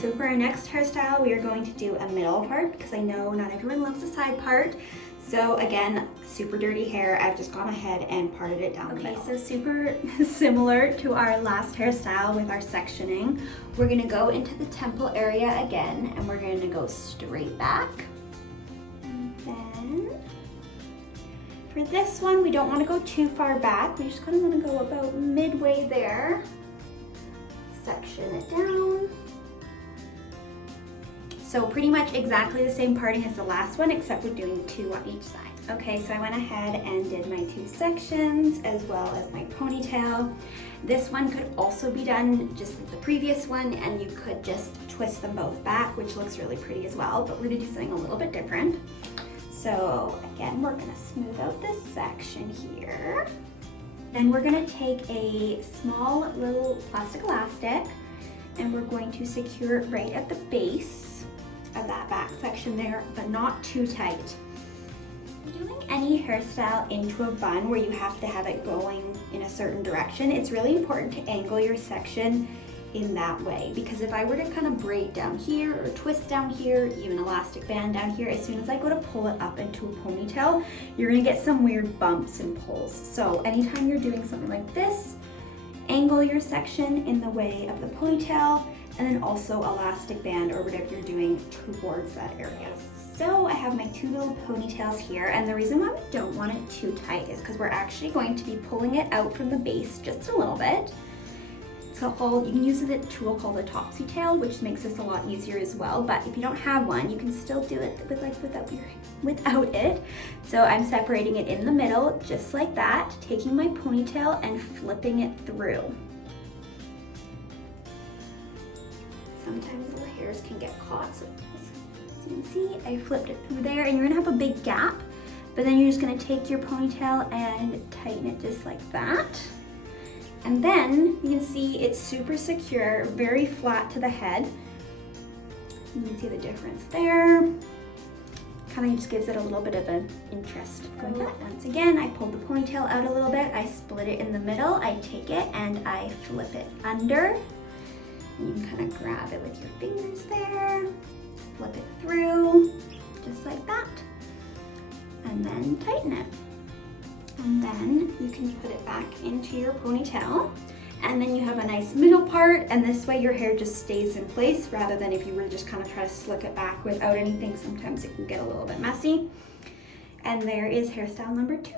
so for our next hairstyle, we are going to do a middle part because I know not everyone loves the side part. So again, super dirty hair, I've just gone ahead and parted it down the middle. So super similar to our last hairstyle with our sectioning. We're gonna go into the temple area again, and we're gonna go straight back. And then, for this one, we don't wanna go too far back. We just kinda wanna go about midway there. Section it down. So pretty much exactly the same parting as the last one, except we're doing 2 on each side. Okay, so I went ahead and did my 2 sections as well as my ponytail. This one could also be done just like the previous one, and you could just twist them both back, which looks really pretty as well, but we're gonna do something a little bit different. So again, we're gonna smooth out this section here. Then we're gonna take a small little plastic elastic and we're going to secure it right at the base of that back section there, but not too tight. Doing any hairstyle into a bun where you have to have it going in a certain direction, it's really important to angle your section in that way, because if I were to kind of braid down here or twist down here, even elastic band down here, as soon as I go to pull it up into a ponytail, you're gonna get some weird bumps and pulls. So anytime you're doing something like this, angle your section in the way of the ponytail, and then also elastic band or whatever you're doing towards that area. So I have my 2 little ponytails here, and the reason why we don't want it too tight is because we're actually going to be pulling it out from the base just a little bit. You can use a tool called a topsy tail, which makes this a lot easier as well, but if you don't have one, you can still do it without it. So I'm separating it in the middle, just like that, taking my ponytail and flipping it through. Sometimes little hairs can get caught, so as you can see, I flipped it through there, and you're gonna have a big gap, but then you're just gonna take your ponytail and tighten it just like that. And then you can see it's super secure, very flat to the head. You can see the difference there. Kind of just gives it a little bit of an interest. Once again, I pulled the ponytail out a little bit. I split it in the middle. I take it and I flip it under. And you can kind of grab it with your fingers there. Flip it through, just like that. And then tighten it. And then you can put it back into your ponytail, and then you have a nice middle part, and this way your hair just stays in place rather than if you were to just kind of try to slick it back without anything, sometimes it can get a little bit messy. And there is hairstyle number 2.